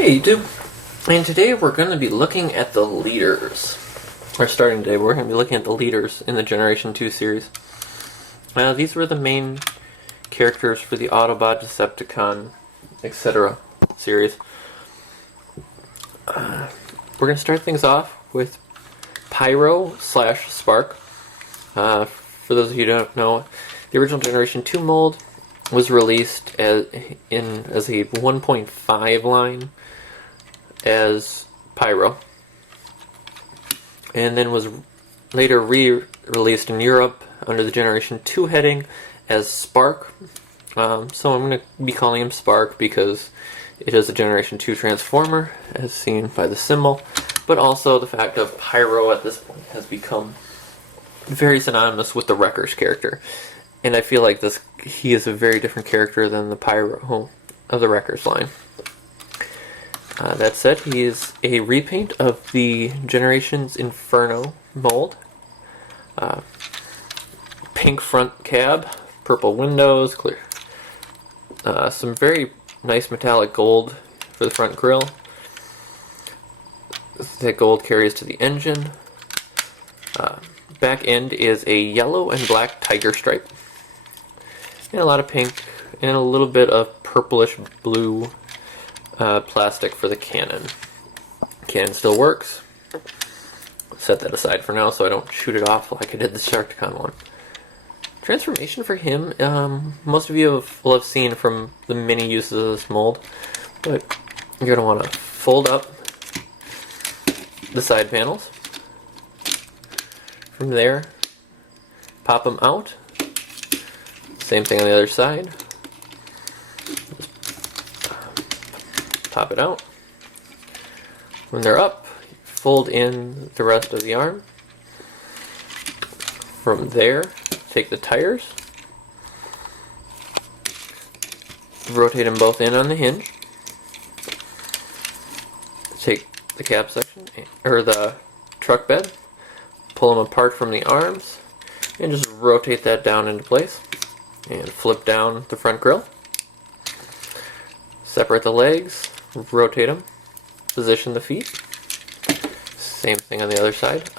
Hey YouTube, and today we're going to be looking at the leaders. Starting today, we're going to be looking at the leaders in the Generation 2 series. These were the main characters for the Autobot, Decepticon, etc. series. We're going to start things off with Pyro / Spark. For those of you who don't know, the original Generation 2 mold was released as a 1.5 line as Pyro, and then was later re-released in Europe under the Generation 2 heading as Spark. So I'm going to be calling him Spark because it is a Generation 2 Transformer, as seen by the symbol, but also the fact of Pyro at this point has become very synonymous with the Wreckers character. And I feel like he is a very different character than the Pyro of the Wreckers line. That said, he is a repaint of the Generations Inferno mold. Pink front cab, purple windows, clear. Some very nice metallic gold for the front grille. That gold carries to the engine. Back end is a yellow and black tiger stripe. And a lot of pink, and a little bit of purplish blue plastic for the cannon. Cannon still works. Set that aside for now so I don't shoot it off like I did the Decepticon one. Transformation for him, most of you will have seen from the many uses of this mold, but you're going to want to fold up the side panels. From there, pop them out. Same thing on the other side. Pop it out. When they're up, fold in the rest of the arm. From there, take the tires, rotate them both in on the hinge. Take the cab section, or the truck bed, pull them apart from the arms, and just rotate that down into place. And flip down the front grille. Separate the legs, rotate them, position the feet. Same thing on the other side.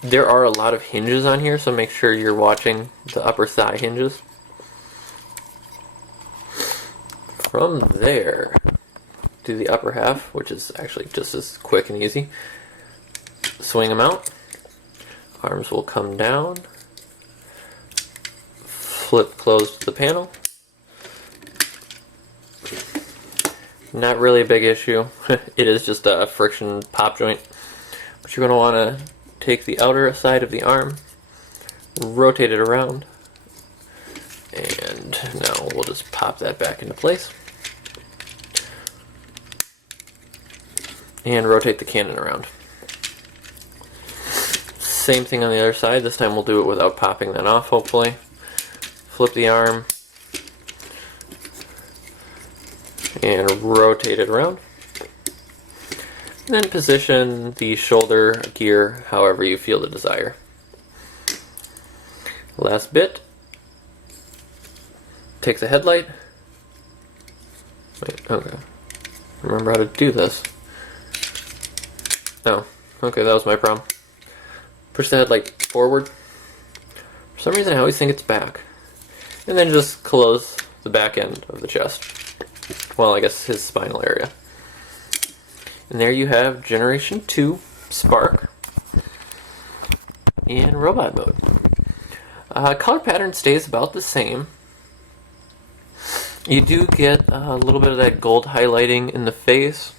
There are a lot of hinges on here, so make sure you're watching the upper thigh hinges. From there, do the upper half, which is actually just as quick and easy. Swing them out. Arms will come down. Flip closed the panel. Not really a big issue. It is just a friction pop joint. But you're going to want to take the outer side of the arm, rotate it around, and now we'll just pop that back into place. And rotate the cannon around. Same thing on the other side. This time we'll do it without popping that off, hopefully. Flip the arm and rotate it around. And then position the shoulder gear however you feel the desire. Last bit. Take the headlight. Wait, okay. Remember how to do this. Oh, okay, that was my problem. Push the headlight forward. For some reason I always think it's back. And then just close the back end of the chest. Well, I guess his spinal area. And there you have Generation 2 Spark in robot mode. Color pattern stays about the same. You do get a little bit of that gold highlighting in the face,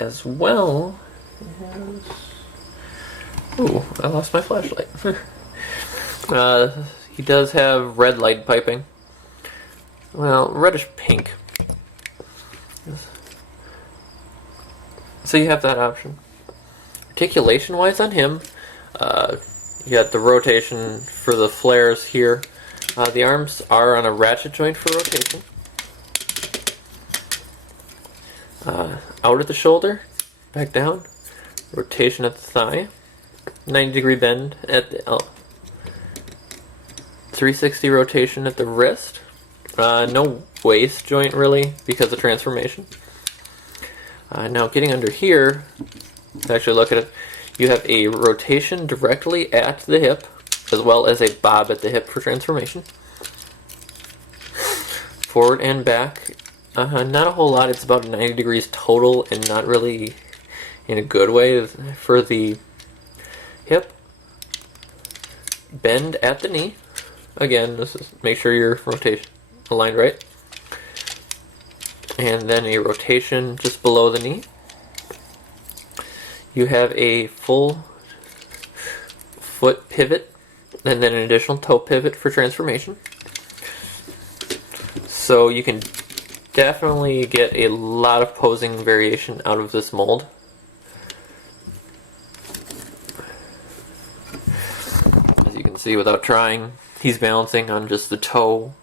as well as... Ooh, I lost my flashlight. He does have red light piping. Well, reddish pink. So you have that option. Articulation wise on him, you got the rotation for the flares here. The arms are on a ratchet joint for rotation. Out at the shoulder, back down, rotation at the thigh, 90-degree bend at the 360 rotation at the wrist. No waist joint really because of transformation. Now getting under here, to actually look at it, you have a rotation directly at the hip, as well as a bob at the hip for transformation. Forward and back, not a whole lot. It's about 90 degrees total, and not really in a good way for the hip. Bend at the knee. Again, this is make sure your rotation aligned right. And then a rotation just below the knee. You have a full foot pivot, and then an additional toe pivot for transformation. So you can definitely get a lot of posing variation out of this mold. As you can see, without trying, he's balancing on just the toe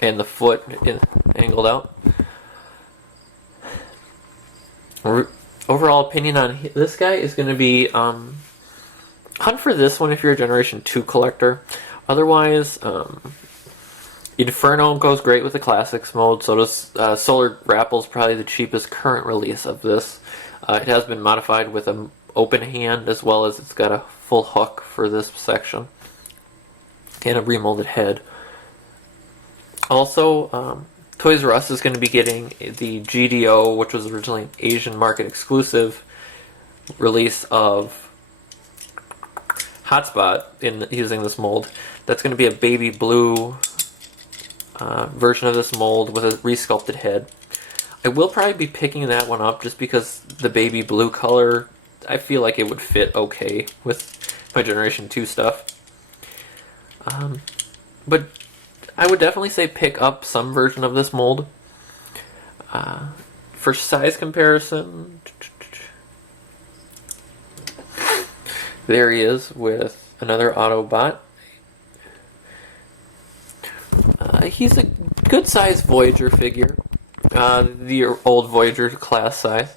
and the foot angled out. Overall opinion on this guy is going to be hunt for this one if you're a Generation 2 collector. Otherwise, Inferno goes great with the Classics mode, so does Solar Grapple's probably the cheapest current release of this. It has been modified with an open hand, as well as it's got a full hook for this section, and a remolded head. Also, Toys R Us is going to be getting the GDO, which was originally an Asian market exclusive release of Hotspot using this mold. That's going to be a baby blue version of this mold with a resculpted head. I will probably be picking that one up just because the baby blue color, I feel like it would fit okay with my Generation 2 stuff. But I would definitely say pick up some version of this mold. For size comparison, there he is with another Autobot. He's a good sized Voyager figure, the old Voyager class size.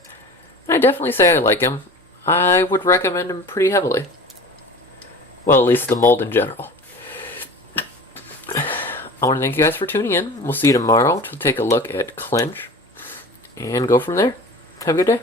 And I definitely say I like him. I would recommend him pretty heavily. Well, at least the mold in general. I want to thank you guys for tuning in. We'll see you tomorrow to take a look at Clench and go from there. Have a good day.